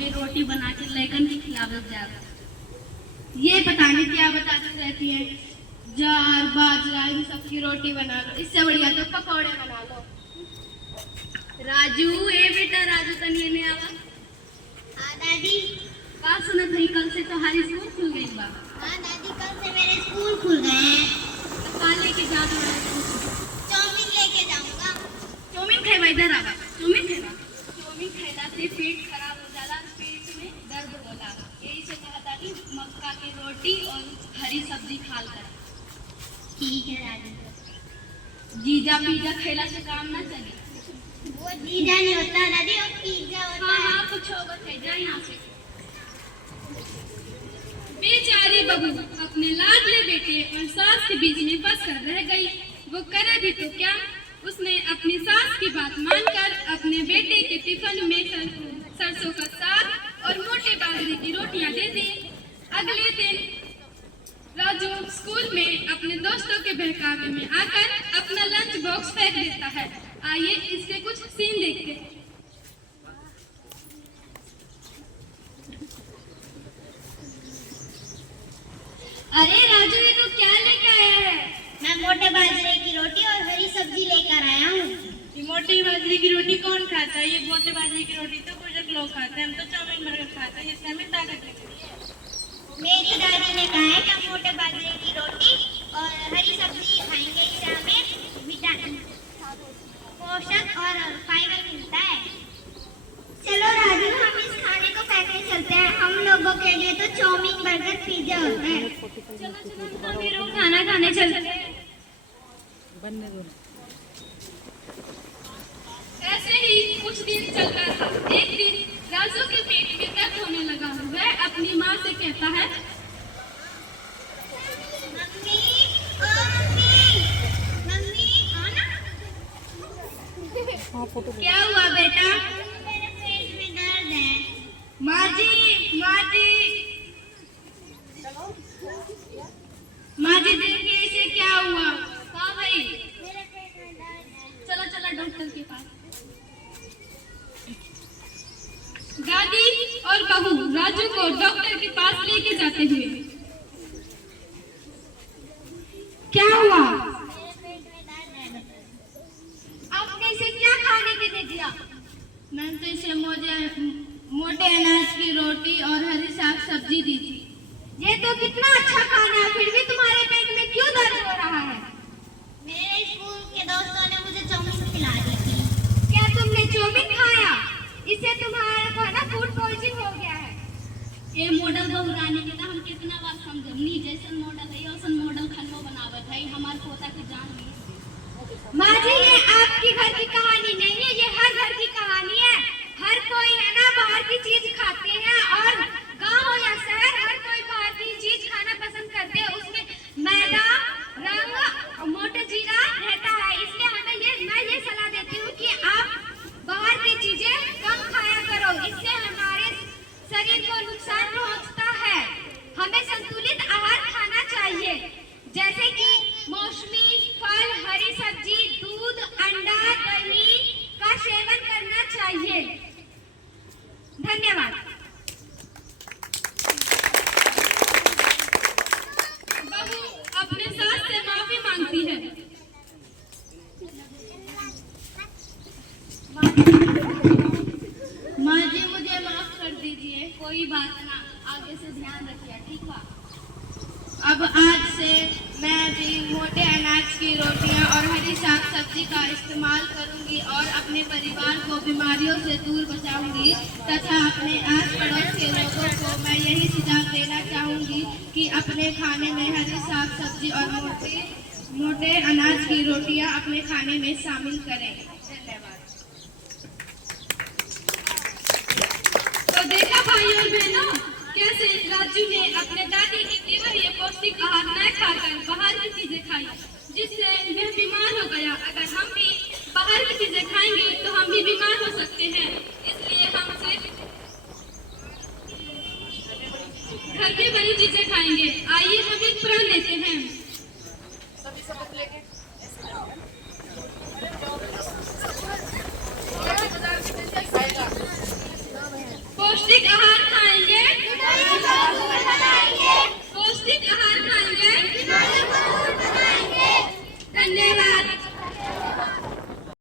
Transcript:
में रोटी बना के लैकन की खिलावत जा। ये पता नहीं क्या बताती रहती है, ज्वार बाजरा इन सब की रोटी बना लो, इससे बढ़िया तो पकौड़े बना लो। राजू, ए बेटा राजू तनिए ने आवा। हाँ दादी। बात सुना थी, कल से तुम्हारी स्कूल खुल गई बा। हाँ दादी, कल से मेरे स्कूल खुल गए हैं। तो कहाँ लेके जा रहे हो? चाउमीन लेके जाऊंगा। चाउमीन खाएबा? इधर आवा, चाउमीन खाएबा। चाउमीन खाएला से पेट खराब हो जाला, पेट में दर्द होला। यही से कहता कि मक्का की रोटी और हरी सब्जी खाल कर। ठीक है दादी। जीजा पिज्जा खेला से काम ना चले। वो जीजा नहीं होता दादी, वो पिज्जा होता है। हाँ कुछ होगा थे, जा यहाँ से। बेचारी बहू अपने लाडले बेटे और सास के बीच में फंस कर रह गई। वो करे भी तो क्या, उसने अपनी सास की बात मानकर अपने बेटे के टिफिन में सरसों का साग और मोटे बाजरे की रोटियां दे दी। अगले दिन राजू स्कूल में अपने दोस्तों के बहकावे में आकर अपना लंच बॉक्स फेंक देता है। आइए इसके कुछ सीन देखते हैं। अरे राजू, ये तो क्या लेकर आया है? मैं मोटे बाजरे की रोटी और हरी सब्जी लेकर आया हूँ। ये मोटी बाजरे की रोटी कौन खाता है? ये मोटे बाजरे की रोटी तो कुछ लोग खाते हैं, हम तो चाउमीन बर्गर खाते हैं, इससे हमें ताकत लगती है। मेरी दादी ने कहा है कि हम मोटे बाजरे की रोटी और हरी सब्जी खाएंगे, इससे हमें विटामिन, पोषक और फाइबर मिलता है। चलो राजू, हम इस खाने को फेंकने चलते हैं। हम लोगों के लिए तो चाउमीन बर्गर पिज्जा होता है। चलो हम भी लोग खाना खाने चलते हैं। ऐसे ही कुछ दिन चलता था। एक दिन राजू के पेट में दर्द होने लगा। वह अपनी माँ से कहता है, मम्मी, ओ मम्मी, मम्मी, आना। क्या हुआ बेटा? मेरे पेट में दर्द है। माँ जी, माँ जी, माँ जी देखिए इसे क्या हुआ? हाँ भाई, मेरे पेट में दर्द है। चलो चलो डॉक्टर के पास। दादी और बहू राजू को डॉक्टर के पास लेके जाते हुए, क्या हुआ? मेरे पेट में दर्द है। आपने इसे क्या खाने के दे दिया? मैंने तो इसे मोटे अनाज की रोटी और हरी साग सब्जी दी थी। ये तो कितना अच्छा खाना है, फिर भी तुम्हारे पेट में क्यों दर्द हो रहा है? मेरे स्कूल के दोस्तों ने मुझे चाउमीन खिला दी थी। क्या तुमने चाउमीन खाया? इससे तुम्हारा को ना फूड पॉइजन हो गया है। ये मॉडल बहुरानी के हम कितना बार समझनी, जैसन मॉडल है वैसन मॉडल खनो बनावत है, हमार पोता की जान ली। माँ जी, ये आपकी घर की कहानी नहीं है, ये हर घर की कहानी है। हर कोई है ना बाहर की चीज खाते हैं, और गांव हो या शहर हर कोई बाहर की चीज खाना पसंद करते हैं। उसमें मैदा, रंग, मोटा जीरा रहता है। इसलिए मैं ये सलाह देती हूँ कि आप बाहर की चीजें कम खाया करो, इससे हमारे शरीर को नुकसान पहुंचता है। हमें संतुलित आहार खाना चाहिए, जैसे कि मौसमी फल, हरी सब्जी, दूध, अंडा, दही का सेवन करना चाहिए। धन्यवाद। बहू अपने सास से माफी मांगती है। माँ जी, मुझे माफ कर दीजिए। कोई बात ना, आगे से ध्यान रखिए, ठीक है? अब आज से मैं भी मोटे अनाज की रोटियां और हरी साग सब्जी का इस्तेमाल करूंगी और अपने परिवार को बीमारियों से दूर बचाऊंगी, तथा अपने आस पड़ोस के लोगों को मैं यही सुझाव देना चाहूंगी कि अपने खाने में हरी साग सब्जी और मोटे अनाज की रोटियां अपने खाने में शामिल करें। धन्यवाद। तो देखा भाइयों और बहनों, कैसे राजू ने अपने दादी की दी हुई पौष्टिक आहार न खाकर बाहर की चीजें खाई, जिससे वह बीमार हो गया। अगर हम भी बाहर की चीजें खाएंगे तो हम भी बीमार हो सकते हैं। इसलिए हम सिर्फ घर की बनी चीजें खाएंगे। आइए हम एक प्रण लेते हैं। सभी शपथ लेंगे। पौष्टिक आहार खाएंगे